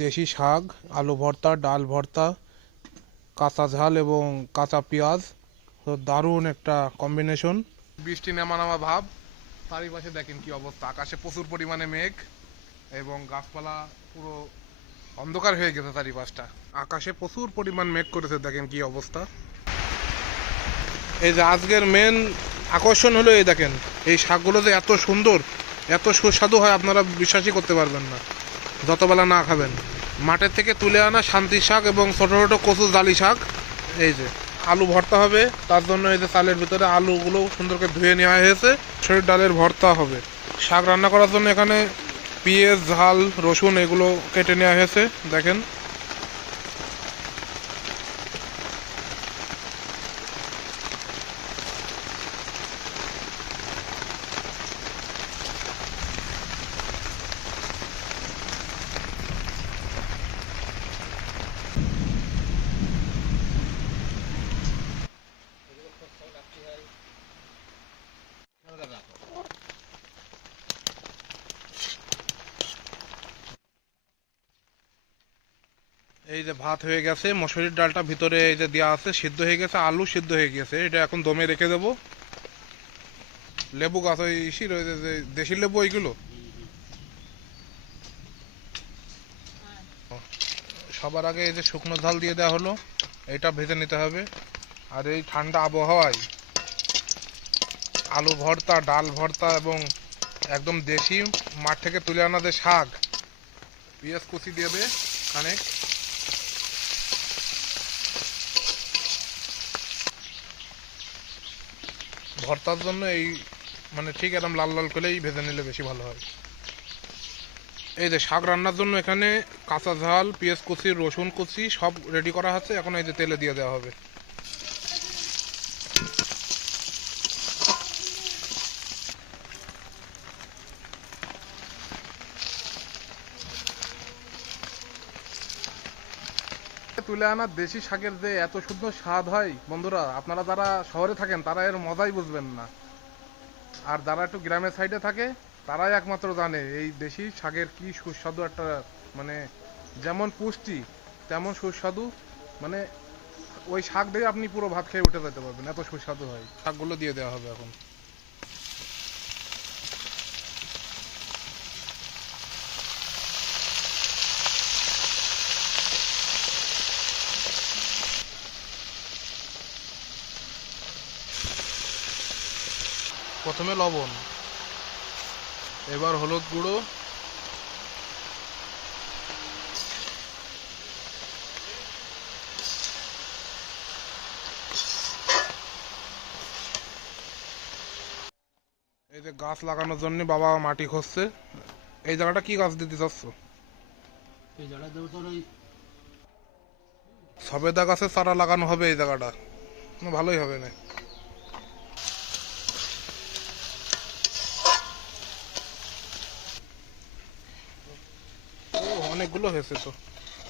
দেশি শাক, আলু ভর্তা, ডাল ভর্তা, কাঁচা ঝাল এবং কাঁচা পেঁয়াজ। তো দারুণ একটা কম্বিনেশন। বৃষ্টি নামা নামা ভাব। চারিপাশে দেখেন কি অবস্থা, আকাশে প্রচুর পরিমাণে মেঘ এবং গাছপালা পুরো অন্ধকার হয়ে গেছে চারিপাশটা। আকাশে প্রচুর পরিমাণ মেঘ করেছে, দেখেন কি অবস্থা। এই যে আজকের মেন আকর্ষণ হলো এই দেখেন, এই শাকগুলো যে এত সুন্দর, এত সুস্বাদু হয় আপনারা বিশ্বাসই করতে পারবেন না যতবেলা না খাবেন। মাঠের থেকে তুলে আনা শান্তি শাক এবং ছোটো ছোটো কচু জালি শাক। এই যে আলু ভর্তা হবে, তার জন্য এই যে চালের ভিতরে আলুগুলো সুন্দর করে ধুয়ে নেওয়া হয়েছে। মসুর ডালের ভর্তা হবে। শাক রান্না করার জন্য এখানে পেঁয়াজ, ঝাল, রসুন এগুলো কেটে নেওয়া হয়েছে দেখেন। এই যে ভাত হয়ে গেছে, মসুরির ডালটা ভিতরে এই যে দেওয়া আছে, সিদ্ধ হয়ে গেছে, আলু সিদ্ধ হয়ে গেছে। এটা এখন দমে রেখে দেবো। লেবু গাছ ওই ইসির ওই যে দেশি লেবু ওইগুলো সবার আগে এই যে শুকনো ঝাল দিয়ে দেওয়া হলো, এটা ভেজে নিতে হবে। আর এই ঠান্ডা আবহাওয়ায় আলু ভর্তা, ডাল ভর্তা এবং একদম দেশি মাঠ থেকে তুলে আনা যে শাক, পেঁয়াজ কুচি দেবে খানিক। ভর্তার জন্য এই মানে ঠিক এরকম লাল লাল করেই ভেজে নিলে বেশি ভালো হয়। এই যে শাক রান্নার জন্য এখানে কাঁচা ঝাল, পেঁয়াজ কুচি, রসুন কুচি সব রেডি করা আছে। এখন এই যে তেলে দিয়ে দেওয়া হবে। তুলে আনা দেশি শাকের যে এত সুন্দর স্বাদ হয় বন্ধুরা, আপনারা যারা শহরে থাকেন তারা এর মজাই বুঝবেন না। আর যারা একটু গ্রামের সাইডে থাকে তারাই একমাত্র জানে এই দেশি শাকের কি সুস্বাদু একটা, মানে যেমন পুষ্টি তেমন সুস্বাদু। মানে ওই শাক দিয়ে আপনি পুরো ভাত খেয়ে উঠে যেতে পারবেন, এত সুস্বাদু হয়। শাকগুলো দিয়ে দেওয়া হবে এখন। প্রথমে লবণ, এবার হলুদ গুঁড়ো, এই যে গাছ লাগানোর জন্য বাবা মাটি খুঁজছে। এই জায়গাটা কি গাছ দিতে চাচ্ছ? এই জায়গা দেবো তোর ওই সবেদা গাছের চারা লাগানো হবে এই জায়গাটা, ভালোই হবে না? ও অনেকগুলো হয়েছে তো।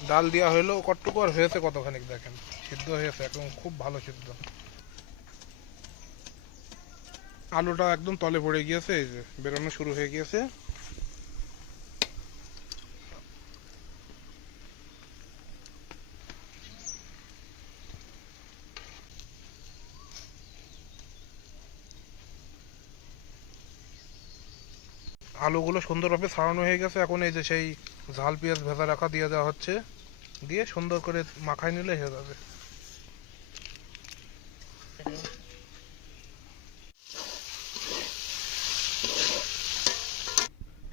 ডাল দেওয়া হইলো কতটুকু আর হয়েছে কতখানি দেখেন, সিদ্ধ হয়েছে একদম খুব ভালো সিদ্ধ। আলুটা একদম তলে পড়ে গিয়েছে, এই যে বেরোনো শুরু হয়ে গিয়েছে। আলুগুলো সুন্দরভাবে ছাড়ানো হয়ে গেছে। এখন এই যে সেই ঝাল পেঁয়াজ ভেজা রাখা দিয়ে দেওয়া হচ্ছে, দিয়ে সুন্দর করে মাখায় নিলে হয়ে যাবে।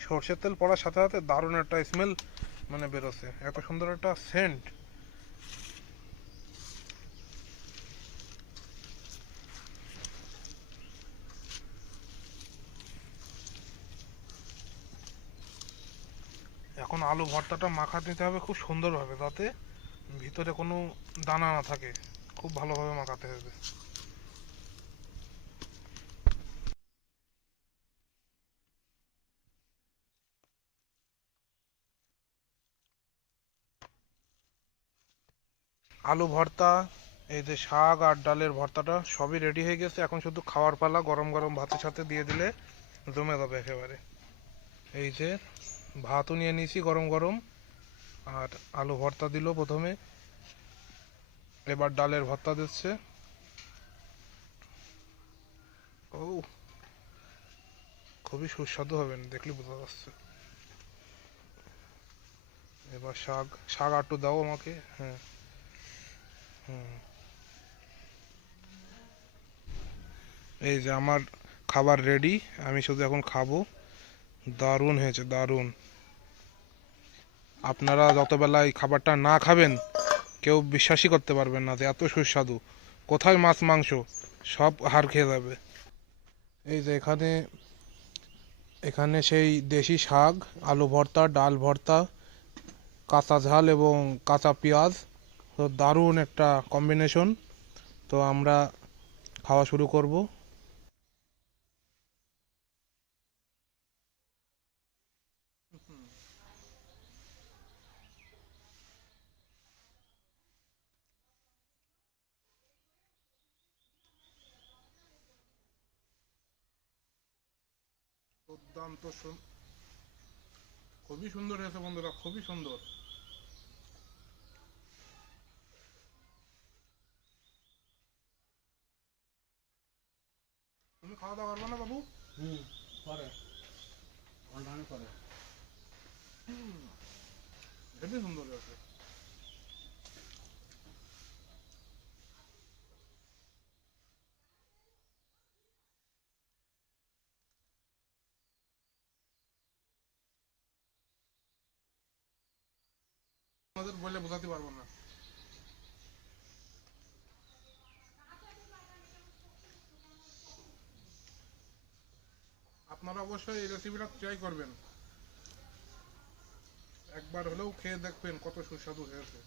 সর্ষের তেল পড়ার সাথে সাথে দারুণ একটা স্মেল মানে বেরোচ্ছে, এত সুন্দর একটা সেন্ট। এখন আলু ভর্তাটা মাখা দিতে হবে খুব সুন্দরভাবে, যাতে ভিতরে কোনো দানা না থাকে। খুব ভালোভাবে মাখাতে হবে। আলু ভর্তা, এই যে শাক আর ডালের ভর্তাটা সবই রেডি হয়ে গেছে। এখন শুধু খাওয়ার পালা, গরম গরম ভাতের সাথে দিয়ে দিলে জমে যাবে একেবারে। এই যে ভাতও নিয়ে নিয়েছি গরম গরম, আর আলু ভর্তা দিল প্রথমে, এবার ডালের ভর্তা দিচ্ছে। ও, খুবই সুস্বাদু হবেন, দেখলে বোঝা যাচ্ছে। এবার শাক, শাক আর একটু দাও আমাকে। হ্যাঁ, হুম। এই যে আমার খাবার রেডি, আমি শুধু এখন খাবো। দারুণ হয়েছে, দারুণ। আপনারা যতবেলা এই খাবারটা না খাবেন কেউ বিশ্বাসই করতে পারবেন না যে এত সুস্বাদু। কোথায় মাছ মাংস, সব হার খেয়ে যাবে। এই যে এখানে, এখানে সেই দেশি শাক, আলু ভর্তা, ডাল ভর্তা, কাঁচা ঝাল এবং কাঁচা পেঁয়াজ, তো দারুণ একটা কম্বিনেশন। তো আমরা খাওয়া শুরু করব। দুর্দান্ত, খুবই সুন্দর হয়েছে বন্ধুরা, খুবই সুন্দর। তুমি খাওয়া দাওয়া পারবে না বাবু? হুম, করে ঘন্টাখানেক করে। হেবি সুন্দর হয়েছে। আমাদের বলে বোঝাতে পারবো না। আপনারা অবশ্যই এই রেসিপিটা ট্রাই করবেন, একবার হলেও খেয়ে দেখবেন কত সুস্বাদু হয়েছে।